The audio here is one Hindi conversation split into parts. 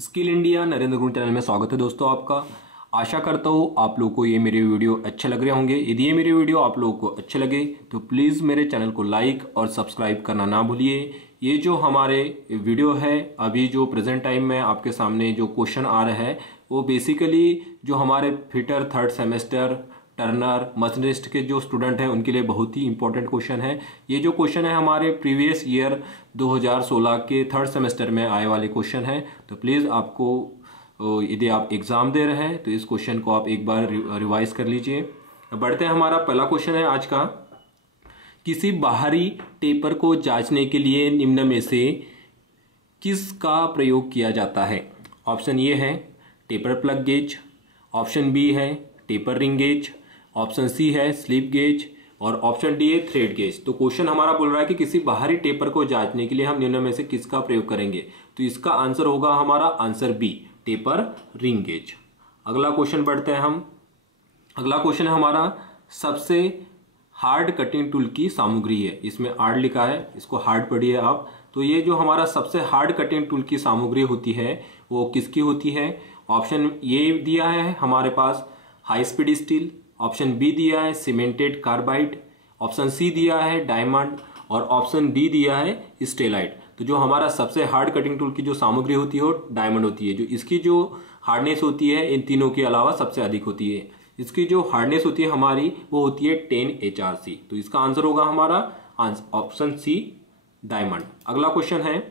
स्किल इंडिया नरेंद्र गुरु चैनल में स्वागत है दोस्तों आपका। आशा करता हूँ आप लोगों को ये मेरे वीडियो अच्छे लग रहे होंगे। यदि ये मेरे वीडियो आप लोगों को अच्छे लगे तो प्लीज़ मेरे चैनल को लाइक और सब्सक्राइब करना ना भूलिए। ये जो हमारे वीडियो है अभी जो प्रेजेंट टाइम में आपके सामने जो क्वेश्चन आ रहा है वो बेसिकली जो हमारे fitter third semester Turner machinist के जो स्टूडेंट हैं उनके लिए बहुत ही इंपॉर्टेंट क्वेश्चन है। ये जो क्वेश्चन है हमारे प्रीवियस ईयर 2016 के थर्ड सेमेस्टर में आए वाले क्वेश्चन है। तो प्लीज़ आपको यदि आप एग्ज़ाम दे रहे हैं तो इस क्वेश्चन को आप एक बार रिवाइज कर लीजिए। बढ़ते हैं, हमारा पहला क्वेश्चन है आज का। किसी बाहरी टेपर को जांचने के लिए निम्न में से किसका प्रयोग किया जाता है? ऑप्शन ए है taper plug gauge, option B है taper ring gauge, option C है स्लिप गेज और ऑप्शन डी है थ्रेड गेज। तो क्वेश्चन हमारा बोल रहा है कि किसी बाहरी टेपर को जांचने के लिए हम निम्न में से किसका प्रयोग करेंगे? तो इसका आंसर होगा हमारा answer B taper ring gauge. अगला क्वेश्चन पढ़ते हैं हम। अगला क्वेश्चन है हमारा सबसे हार्ड कटिंग टूल की सामग्री है। इसमें हार्ड लिखा है, इसको हार्ड पढ़िए आप। तो ये जो हमारा सबसे हार्ड कटिंग टूल की सामग्री होती है वो किसकी होती है? ऑप्शन ए दिया है हमारे पास high speed steel, option B दिया है सीमेंटेड कार्बाइड, ऑप्शन सी दिया है डायमंड और ऑप्शन डी दिया है स्टेलाइट। तो जो हमारा सबसे हार्ड कटिंग टूल की जो सामग्री होती है वो डायमंड होती है। जो इसकी जो हार्डनेस होती है इन तीनों के अलावा सबसे अधिक होती है। इसकी जो हार्डनेस होती है हमारी वो होती है 10 HRC। तो इसका आंसर होगा हमारा ऑप्शन सी डायमंड। अगला क्वेश्चन है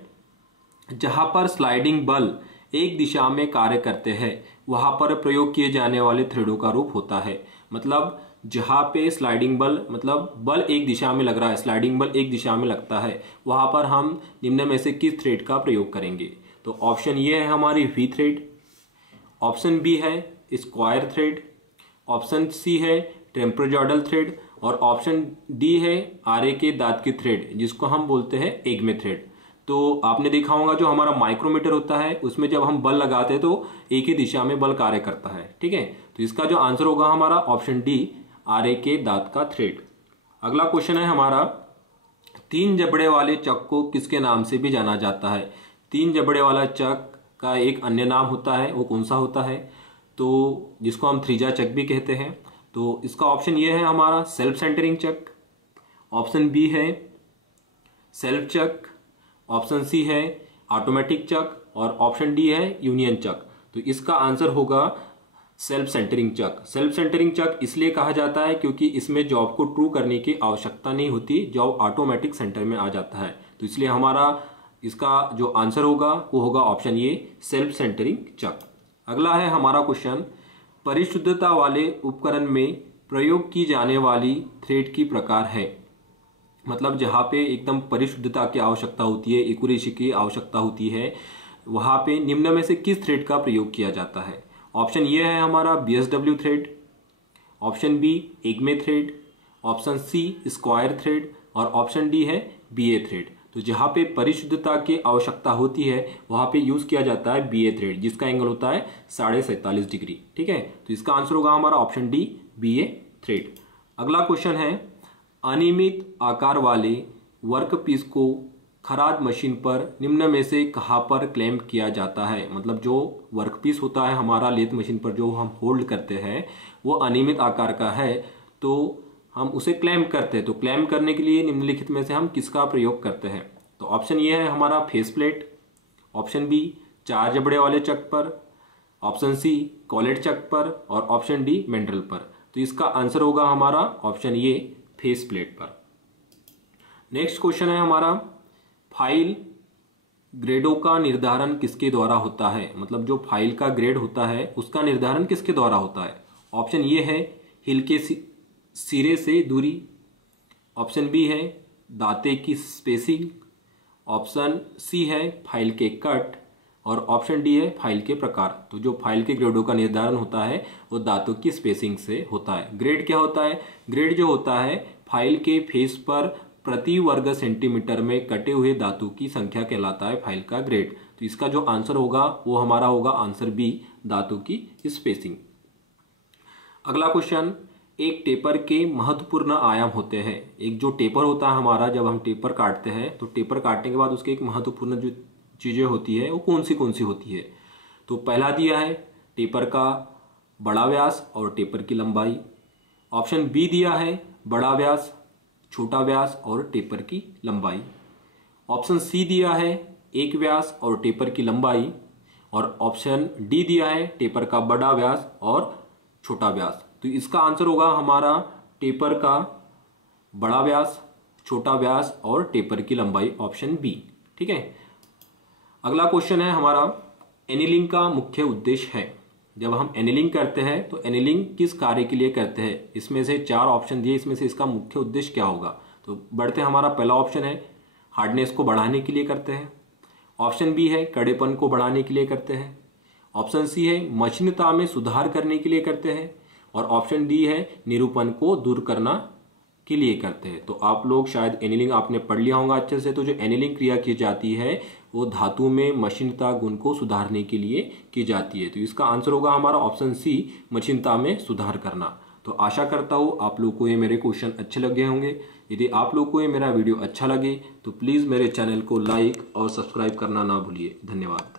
जहां पर स्लाइडिंग बल एक दिशा में कार्य करते हैं वहां पर प्रयोग किए जाने वाले थ्रेडों का रूप होता है। मतलब जहां पे स्लाइडिंग बल मतलब बल एक दिशा में लग रहा है, स्लाइडिंग बल एक दिशा में लगता है, वहां पर हम निम्न में से किस थ्रेड का प्रयोग करेंगे? तो ऑप्शन ये है हमारी वी थ्रेड, ऑप्शन बी है स्क्वायर थ्रेड, ऑप्शन सी है टेम्पोजॉर्डल थ्रेड और ऑप्शन डी है आरे के दांत की थ्रेड जिसको हम बोलते हैं एग्मे थ्रेड। तो आपने देखा होगा जो हमारा माइक्रोमीटर होता है उसमें जब हम बल लगाते हैं तो एक ही दिशा में बल कार्य करता है, ठीक है। तो इसका जो आंसर होगा हमारा ऑप्शन डी आरे के दांत का थ्रेड। अगला क्वेश्चन है हमारा तीन जबड़े वाले चक को किसके नाम से भी जाना जाता है? तीन जबड़े वाला चक का एक अन्य नाम होता है, वो कौन सा होता है? तो जिसको हम थ्रीजा चक भी कहते हैं। तो इसका ऑप्शन ये है हमारा सेल्फ सेंटरिंग चक, ऑप्शन बी है सेल्फ चक, ऑप्शन सी है ऑटोमेटिक चक और ऑप्शन डी है यूनियन चक। तो इसका आंसर होगा सेल्फ सेंटरिंग चक। सेल्फ सेंटरिंग चक इसलिए कहा जाता है क्योंकि इसमें जॉब को ट्रू करने की आवश्यकता नहीं होती, जॉब ऑटोमेटिक सेंटर में आ जाता है। तो इसलिए हमारा इसका जो आंसर होगा वो होगा ऑप्शन ए सेल्फ सेंटरिंग चक। अगला है हमारा क्वेश्चन परिशुद्धता वाले उपकरण में प्रयोग की जाने वाली थ्रेड की प्रकार है। मतलब जहाँ पे एकदम परिशुद्धता की आवश्यकता होती है, एक्यूरेसी की आवश्यकता होती है, वहां पे निम्न में से किस थ्रेड का प्रयोग किया जाता है? ऑप्शन ये है हमारा BSW thread, option B Acme thread, option C square thread और ऑप्शन डी है BA थ्रेड। तो जहाँ पे परिशुद्धता की आवश्यकता होती है वहां पे यूज किया जाता है BA थ्रेड जिसका एंगल होता है 47.5 डिग्री, ठीक है। तो इसका आंसर होगा हमारा ऑप्शन डी BA थ्रेड। अगला क्वेश्चन है अनियमित आकार वाले वर्कपीस को खराद मशीन पर निम्न में से कहाँ पर क्लैंप किया जाता है? मतलब जो वर्कपीस होता है हमारा लेथ मशीन पर जो हम होल्ड करते हैं वो अनियमित आकार का है तो हम उसे क्लैंप करते हैं। तो क्लैंप करने के लिए निम्नलिखित में से हम किसका प्रयोग करते हैं? तो ऑप्शन ये है हमारा फेस प्लेट, ऑप्शन बी चार जबड़े वाले चक पर, ऑप्शन सी कॉलेट चक पर और ऑप्शन डी मेंड्रल पर। तो इसका आंसर होगा हमारा ऑप्शन ए फेस प्लेट पर। नेक्स्ट क्वेश्चन है हमारा फाइल ग्रेडों का निर्धारण किसके द्वारा होता है? मतलब जो फाइल का ग्रेड होता है उसका निर्धारण किसके द्वारा होता है? ऑप्शन ये है हिल के सिरे से दूरी, ऑप्शन बी है दांते की स्पेसिंग, ऑप्शन सी है फाइल के कट और ऑप्शन डी है फाइल के प्रकार। तो जो फाइल के ग्रेडों का निर्धारण होता है वो दांतों की स्पेसिंग से होता है। ग्रेड क्या होता है? ग्रेड जो होता है फाइल के फेस पर प्रति वर्ग सेंटीमीटर में कटे हुए धातु की संख्या कहलाता है फाइल का ग्रेड। तो इसका जो आंसर होगा वो हमारा होगा आंसर बी धातु की स्पेसिंग। अगला क्वेश्चन एक टेपर के महत्वपूर्ण आयाम होते हैं। एक जो टेपर होता है हमारा, जब हम टेपर काटते हैं तो टेपर काटने के बाद उसके एक महत्वपूर्ण जो चीजें होती है वो कौन सी होती है? तो पहला दिया है टेपर का बड़ा व्यास और टेपर की लंबाई। ऑप्शन बी दिया है बड़ा व्यास, छोटा व्यास और टेपर की लंबाई। ऑप्शन सी दिया है एक व्यास और टेपर की लंबाई। और ऑप्शन डी दिया है टेपर का बड़ा व्यास और छोटा व्यास। तो इसका आंसर होगा हमारा टेपर का बड़ा व्यास, छोटा व्यास और टेपर की लंबाई, ऑप्शन बी। ठीक है। अगला क्वेश्चन है हमारा, एनीलिंग का मुख्य उद्देश्य है। जब हम एनीलिंग करते हैं तो एनीलिंग किस कार्य के लिए करते हैं? इसमें से 4 ऑप्शन दिए, इसमें से इसका मुख्य उद्देश्य क्या होगा? तो बढ़ते हमारा पहला ऑप्शन है हार्डनेस को बढ़ाने के लिए करते हैं। ऑप्शन बी है कड़ेपन को बढ़ाने के लिए करते हैं। ऑप्शन सी है मशीनता में सुधार करने के लिए करते हैं। और ऑप्शन डी है निरूपण को दूर करना के लिए करते हैं। तो आप लोग शायद एनीलिंग आपने पढ़ लिया होगा अच्छे से। तो जो एनीलिंग क्रिया की जाती है वो धातु में मशीनता गुण को सुधारने के लिए की जाती है। तो इसका आंसर होगा हमारा ऑप्शन सी, मशीनता में सुधार करना। तो आशा करता हूँ आप लोग को ये मेरे क्वेश्चन अच्छे लगे होंगे। यदि आप लोग को ये मेरा वीडियो अच्छा लगे तो प्लीज़ मेरे चैनल को लाइक और सब्सक्राइब करना ना भूलिए। धन्यवाद।